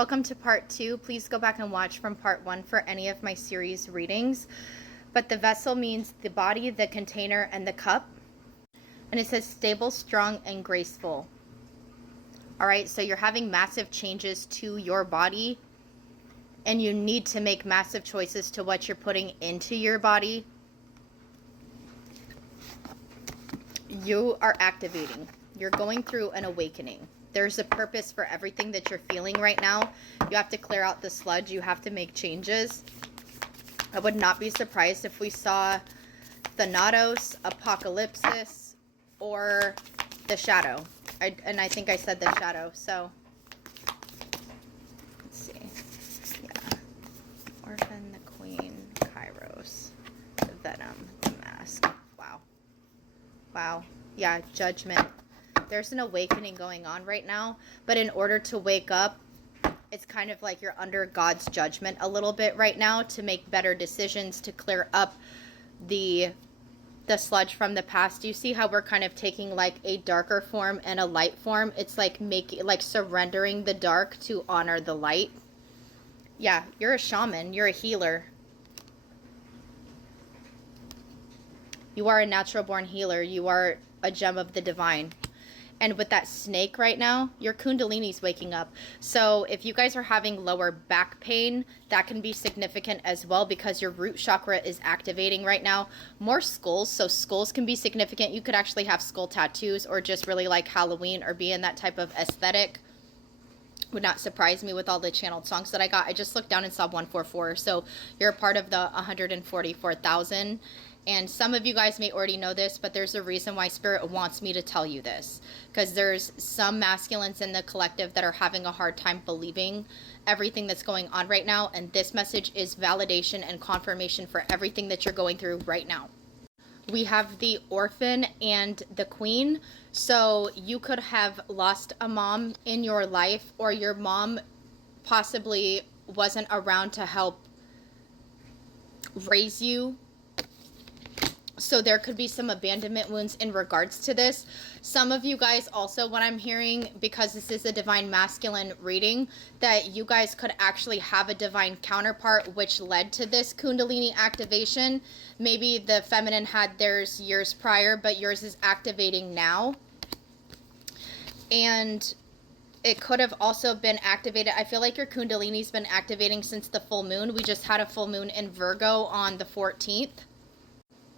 Welcome to part 2. Please go back and watch from part 1 for any of my series readings. But the vessel means the body, the container, and the cup. And it says stable, strong, and graceful. Alright, so you're having massive changes to your body. And you need to make massive choices to what you're putting into your body. You are activating. You're going through an awakening. There's a purpose for everything that you're feeling right now. You have to clear out the sludge. You have to make changes. I would not be surprised if we saw Thanatos, Apocalypsis, or the Shadow. And I think I said the Shadow. So, let's see. Yeah. Orphan, the Queen, Kairos, the Venom, the Mask. Wow. Wow. Yeah, Judgment. There's an awakening going on right now, but in order to wake up, it's kind of like you're under God's judgment a little bit right now to make better decisions, to clear up the sludge from the past. You see how we're kind of taking like a darker form and a light form? It's like surrendering the dark to honor the light. Yeah, you're a shaman, you're a healer. You are a natural born healer. You are a gem of the divine. And with that snake right now, your kundalini's waking up. So if you guys are having lower back pain, that can be significant as well because your root chakra is activating right now. More skulls. So skulls can be significant. You could actually have skull tattoos or just really like Halloween or be in that type of aesthetic. Would not surprise me with all the channeled songs that I got. I just looked down and saw 144. So you're a part of the 144,000. And some of you guys may already know this, but there's a reason why Spirit wants me to tell you this. Because there's some masculines in the collective that are having a hard time believing everything that's going on right now. And this message is validation and confirmation for everything that you're going through right now. We have the Orphan and the Queen. So you could have lost a mom in your life, or your mom possibly wasn't around to help raise you. So there could be some abandonment wounds in regards to this. Some of you guys also, what I'm hearing, because this is a divine masculine reading, that you guys could actually have a divine counterpart which led to this kundalini activation. Maybe the feminine had theirs years prior, but yours is activating now. And it could have also been activated. I feel like your kundalini's been activating since the full moon. We just had a full moon in Virgo on the 14th.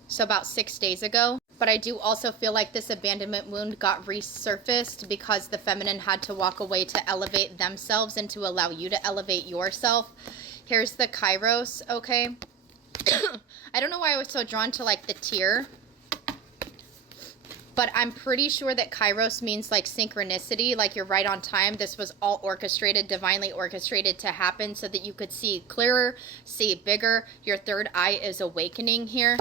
So about 6 days ago. But I do also feel like this abandonment wound got resurfaced because the feminine had to walk away to elevate themselves and to allow you to elevate yourself. Here's the Kairos, okay? I don't know why I was so drawn to like the tear. But I'm pretty sure that Kairos means like synchronicity, like you're right on time. This was all orchestrated, divinely orchestrated to happen so that you could see clearer, see bigger. Your third eye is awakening here.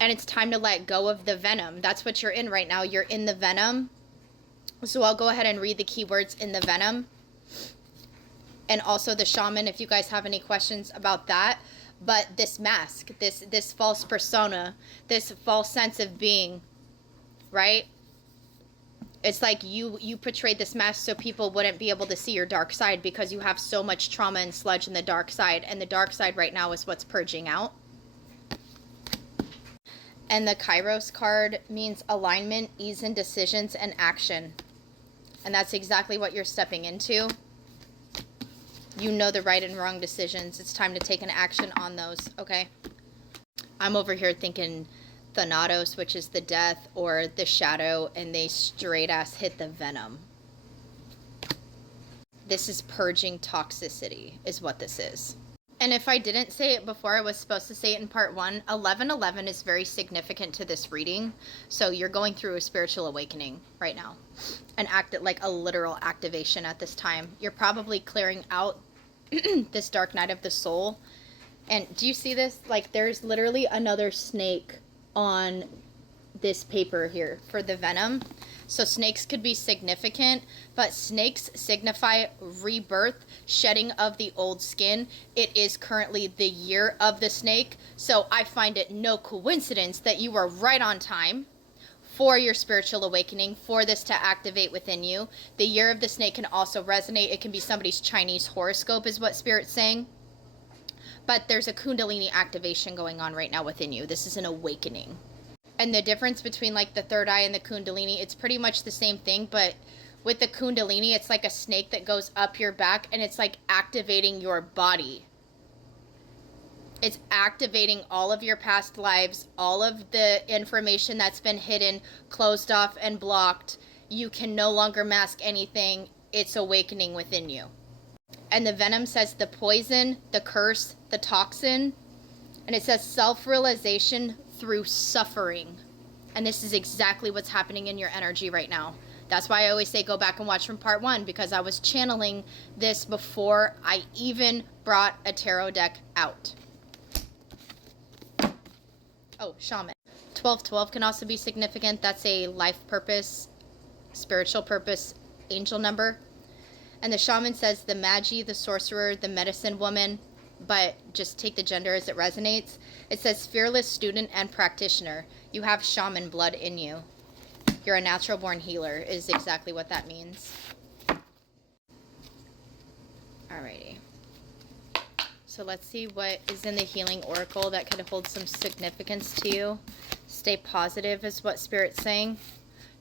And it's time to let go of the venom. That's what you're in right now. You're in the venom. So I'll go ahead and read the keywords in the venom. And also the shaman, if you guys have any questions about that. But this mask, this false persona, this false sense of being, right? It's like you portrayed this mask so people wouldn't be able to see your dark side because you have so much trauma and sludge in the dark side. And the dark side right now is what's purging out. And the Kairos card means alignment, ease in decisions, and action. And that's exactly what you're stepping into. You know the right and wrong decisions. It's time to take an action on those, okay? I'm over here thinking Thanatos, which is the death, or the Shadow, and they straight ass hit the venom. This is purging toxicity, is what this is. And if I didn't say it before, I was supposed to say it in part 1. 1111 is very significant to this reading. So you're going through a spiritual awakening right now. And like a literal activation at this time. You're probably clearing out this dark night of the soul. And do you see this? Like there's literally another snake on this paper here for the venom. So snakes could be significant, but snakes signify rebirth, shedding of the old skin. It is currently the year of the snake. So I find it no coincidence that you are right on time for your spiritual awakening, for this to activate within you. The year of the snake can also resonate. It can be somebody's Chinese horoscope is what Spirit's saying. But there's a Kundalini activation going on right now within you. This is an awakening. And the difference between like the third eye and the Kundalini, it's pretty much the same thing, but with the Kundalini, it's like a snake that goes up your back and it's like activating your body. It's activating all of your past lives, all of the information that's been hidden, closed off, and blocked. You can no longer mask anything. It's awakening within you. And the venom says the poison, the curse, the toxin, and it says self-realization through suffering. And this is exactly what's happening in your energy right now. That's why I always say go back and watch from part 1, because I was channeling this before I even brought a tarot deck out. Oh, shaman. 1212 can also be significant. That's a life purpose, spiritual purpose, angel number. And the shaman says the magi, the sorcerer, the medicine woman, but just take the gender as it resonates. It says fearless student and practitioner. You have shaman blood in you. You're a natural born healer is exactly what that means. Alrighty. So let's see what is in the healing oracle that could hold some significance to you. Stay positive is what Spirit's saying.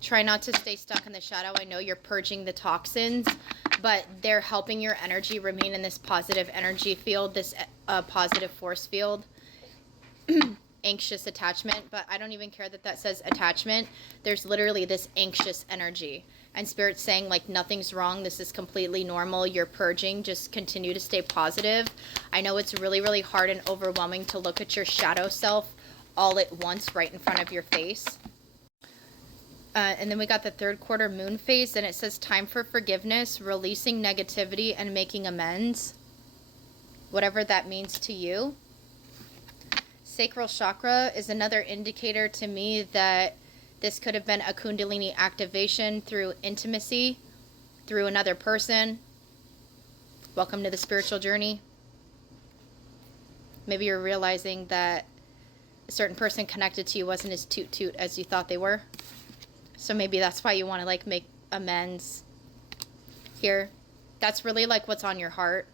Try not to stay stuck in the shadow. I know you're purging the toxins, but they're helping your energy remain in this positive energy field, this positive force field. Anxious attachment, but I don't even care that that says attachment. There's literally this anxious energy. And Spirit's saying, like, nothing's wrong. This is completely normal. You're purging. Just continue to stay positive. I know it's really, really hard and overwhelming to look at your shadow self all at once right in front of your face. And then we got the third quarter moon phase, and it says time for forgiveness, releasing negativity, and making amends. Whatever that means to you. Sacral chakra is another indicator to me that this could have been a Kundalini activation through intimacy, through another person. Welcome to the spiritual journey. Maybe you're realizing that a certain person connected to you wasn't as toot as you thought they were. So maybe that's why you want to like make amends here. That's really like what's on your heart.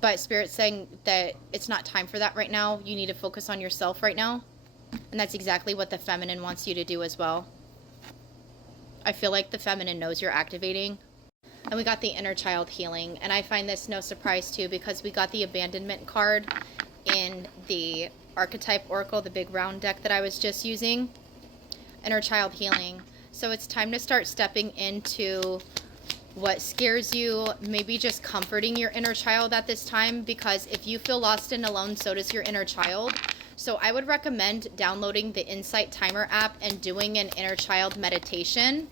But Spirit's saying that it's not time for that right now. You need to focus on yourself right now. And that's exactly what the feminine wants you to do as well. I feel like the feminine knows you're activating. And we got the inner child healing. And I find this no surprise too, because we got the abandonment card in the archetype oracle, the big round deck that I was just using. Inner child healing. So it's time to start stepping into what scares you, maybe just comforting your inner child at this time, because if you feel lost and alone, so does your inner child. So I would recommend downloading the Insight Timer app and doing an inner child meditation.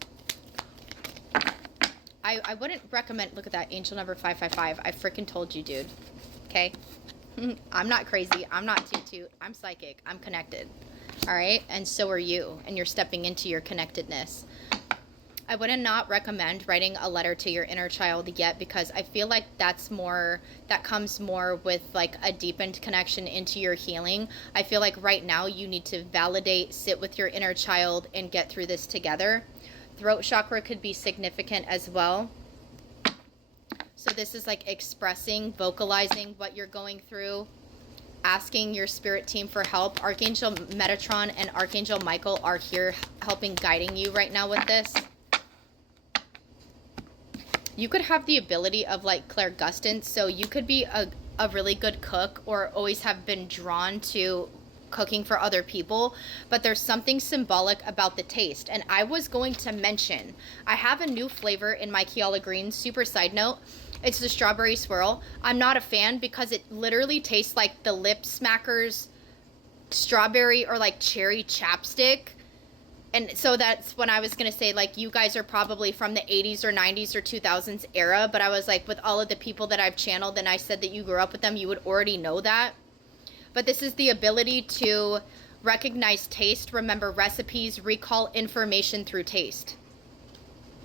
I wouldn't recommend, look at that, angel number 555. I freaking told you, dude. Okay? I'm not crazy. I'm not toot. I'm psychic. I'm connected. All right? And so are you. And you're stepping into your connectedness. I would not recommend writing a letter to your inner child yet, because I feel like that comes more with like a deepened connection into your healing. I feel like right now you need to validate, sit with your inner child, and get through this together. Throat chakra could be significant as well. So this is like expressing, vocalizing what you're going through, asking your spirit team for help. Archangel Metatron and Archangel Michael are here helping, guiding you right now with this. You could have the ability of like clairgustance, so you could be a really good cook or always have been drawn to cooking for other people, but there's something symbolic about the taste. And I was going to mention, I have a new flavor in my Kiala Greens, super side note. It's the strawberry swirl. I'm not a fan because it literally tastes like the Lip Smackers strawberry or like cherry chapstick. And so that's when I was going to say, like, you guys are probably from the 80s or 90s or 2000s era. But I was like, with all of the people that I've channeled and I said that you grew up with them, you would already know that. But this is the ability to recognize taste, remember recipes, recall information through taste.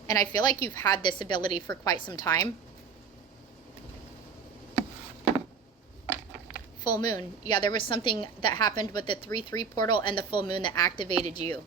And I feel like you've had this ability for quite some time. Full moon. Yeah, there was something that happened with the 3-3 portal and the full moon that activated you.